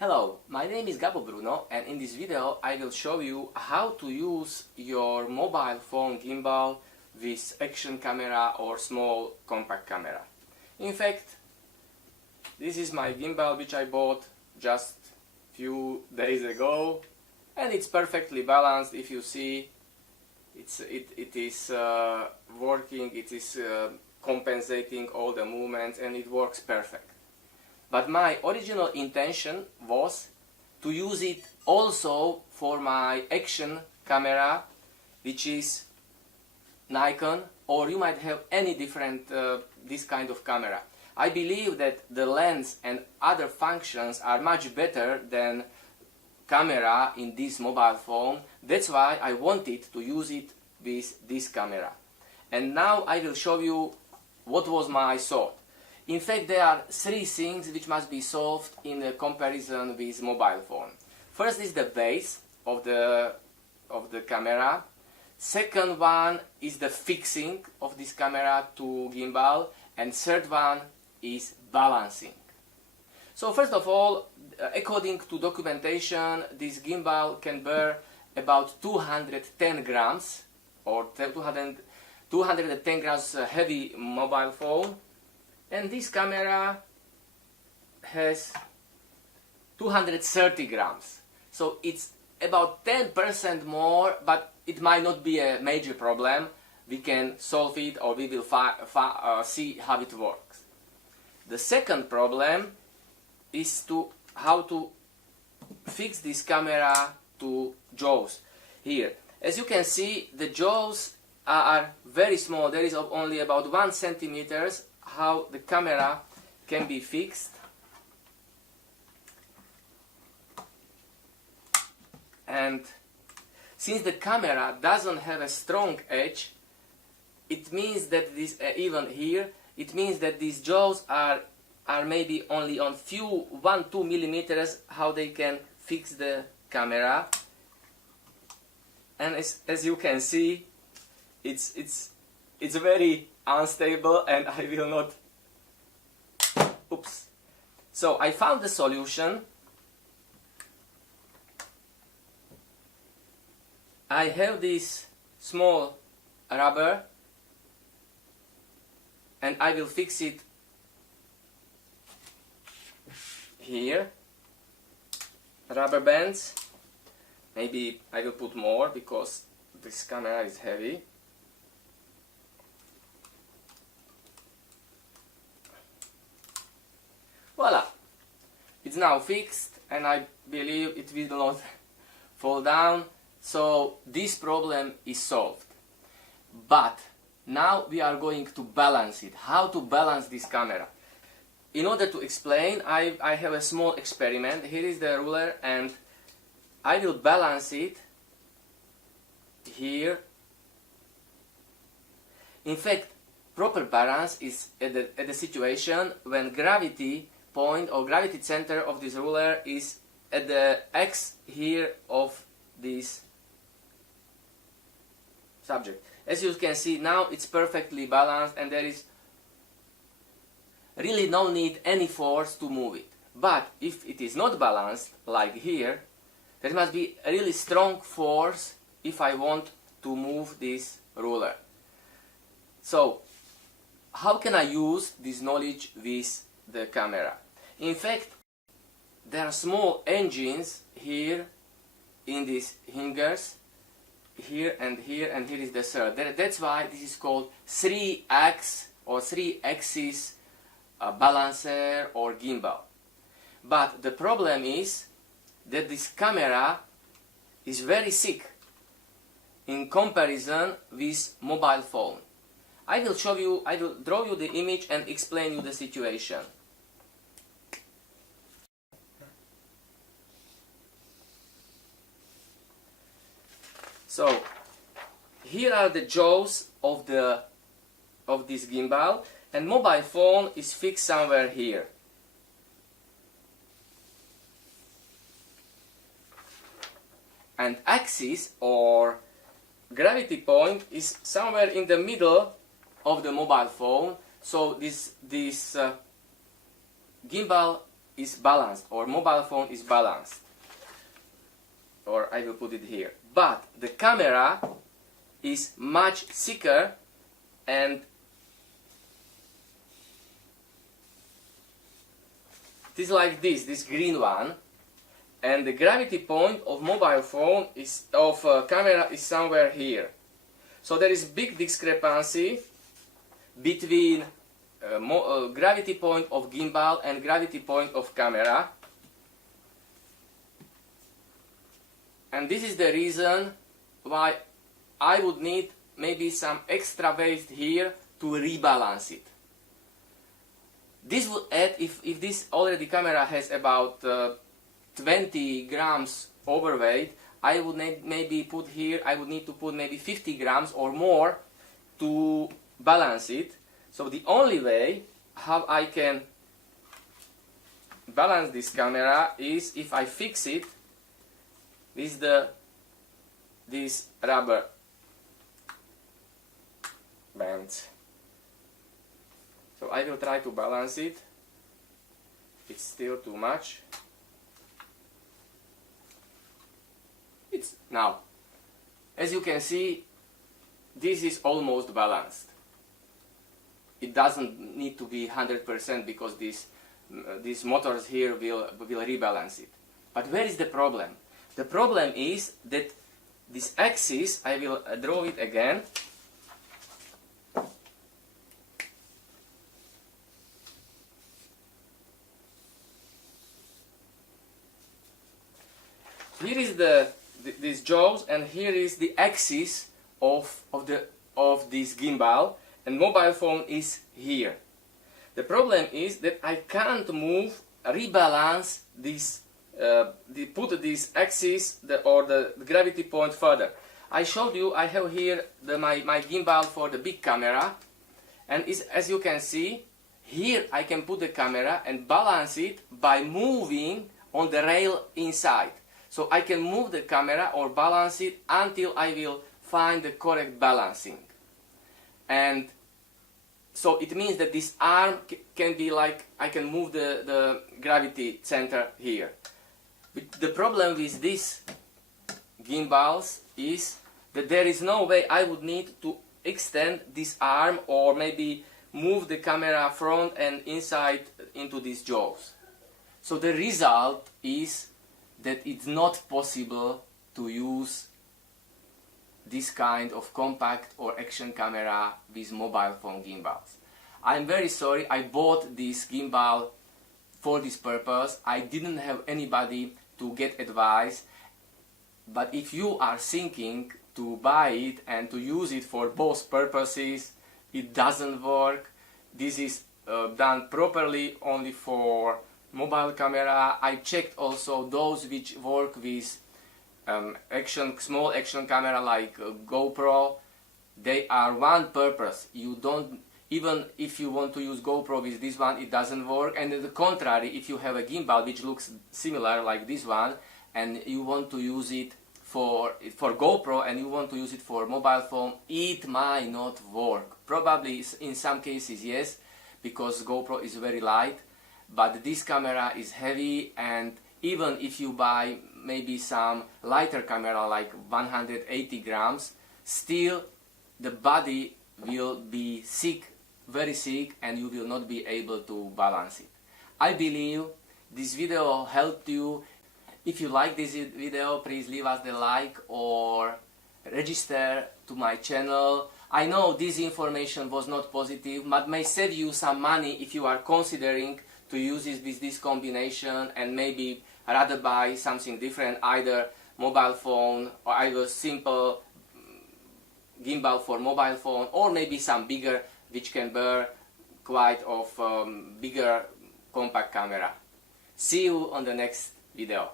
Hello, my name is Gabo Bruno, and in this video I will show you how to use your mobile phone gimbal with action camera or small compact camera. In fact, this is my gimbal which I bought just few days ago, and it's perfectly balanced. If you see, it is working, it is compensating all the movements, and it works perfect. But my original intention was to use it also for my action camera, which is Nikon, or you might have any different this kind of camera. I believe that the lens and other functions are much better than camera in this mobile phone. That's why I wanted to use it with this camera. And now I will show you what was my thought. In fact, there are three things which must be solved in a comparison with mobile phone. First is the base of the camera. Second one is the fixing of this camera to gimbal, and third one is balancing. So first of all, according to documentation, this gimbal can bear about 210 grams or 210 grams heavy mobile phone. And this camera has 230 grams. So it's about 10% more, but it might not be a major problem. We can solve it, or we will see how it works. The second problem is how to fix this camera to jaws. Here, as you can see, the jaws are very small. There is only about 1 centimeters how the camera can be fixed. And since the camera doesn't have a strong edge, it means that this even here, it means that these jaws are maybe only on 1-2 millimeters how they can fix the camera. And as you can see, it's very unstable, and I will not. Oops. So I found the solution. I have this small rubber, and I will fix it here. Rubber bands. Maybe I will put more because this camera is heavy. Voila! It's now fixed, and I believe it will not fall down, so this problem is solved. But now we are going to balance it. How to balance this camera? In order to explain, I have a small experiment. Here is the ruler, and I will balance it here. In fact, proper balance is at the situation when gravity point or gravity center of this ruler is at the X here of this subject. As you can see now, it's perfectly balanced, and there is really no need any force to move it. But if it is not balanced, like here, there must be a really strong force if I want to move this ruler. So how can I use this knowledge with the camera? In fact, there are small engines here in these hingers, here, and here is the third. That's why this is called 3-axis or 3-axis balancer or gimbal. But the problem is that this camera is very thick in comparison with mobile phone. I will draw you the image and explain you the situation. So here are the jaws of this gimbal, and mobile phone is fixed somewhere here. And axis or gravity point is somewhere in the middle of the mobile phone. So this gimbal is balanced, or mobile phone is balanced, or I will put it here, but the camera is much thicker, and it is like this green one, and the gravity point of mobile phone is camera is somewhere here. So there is big discrepancy between gravity point of gimbal and gravity point of camera, and this is the reason why I would need maybe some extra weight here to rebalance it. This would add, if this already camera has about 20 grams overweight, I would maybe put here, I would need to put maybe 50 grams or more to balance it. So the only way how I can balance this camera is if I fix it with this rubber band. So I will try to balance it. It's still too much. It's now, as you can see, this is almost balanced. It doesn't need to be 100% because these motors here will rebalance it. But where is the problem? The problem is that this axis, I will draw it again. Here is these jaws, and here is the axis of this gimbal, and mobile phone is here. The problem is that I can't rebalance this, put this axis or the gravity point further. I showed you, I have here my gimbal for the big camera, and as you can see, here I can put the camera and balance it by moving on the rail inside. So I can move the camera or balance it until I will find the correct balancing. And so it means that this arm can be like, I can move the gravity center here. But the problem with these gimbals is that there is no way I would need to extend this arm or maybe move the camera front and inside into these jaws. So the result is that it's not possible to use this kind of compact or action camera with mobile phone gimbals. I'm very sorry, I bought this gimbal for this purpose. I didn't have anybody to get advice, but if you are thinking to buy it and to use it for both purposes, it doesn't work. This is done properly only for mobile camera. I checked also those which work with small action camera like GoPro. They are one purpose. You don't, even if you want to use GoPro with this one, it doesn't work. And on the contrary, if you have a gimbal which looks similar like this one, and you want to use it for GoPro and you want to use it for mobile phone, it might not work. Probably in some cases yes, because GoPro is very light. But this camera is heavy, and even if you buy maybe some lighter camera like 180 grams, still the body will be sick, very sick, and you will not be able to balance it. I believe this video helped you. If you like this video, please leave us the like or register to my channel. I know this information was not positive, but may save you some money if you are considering to use it with this combination and maybe rather buy something different, either mobile phone or either simple gimbal for mobile phone, or maybe some bigger which can bear quite of bigger compact camera. See you on the next video.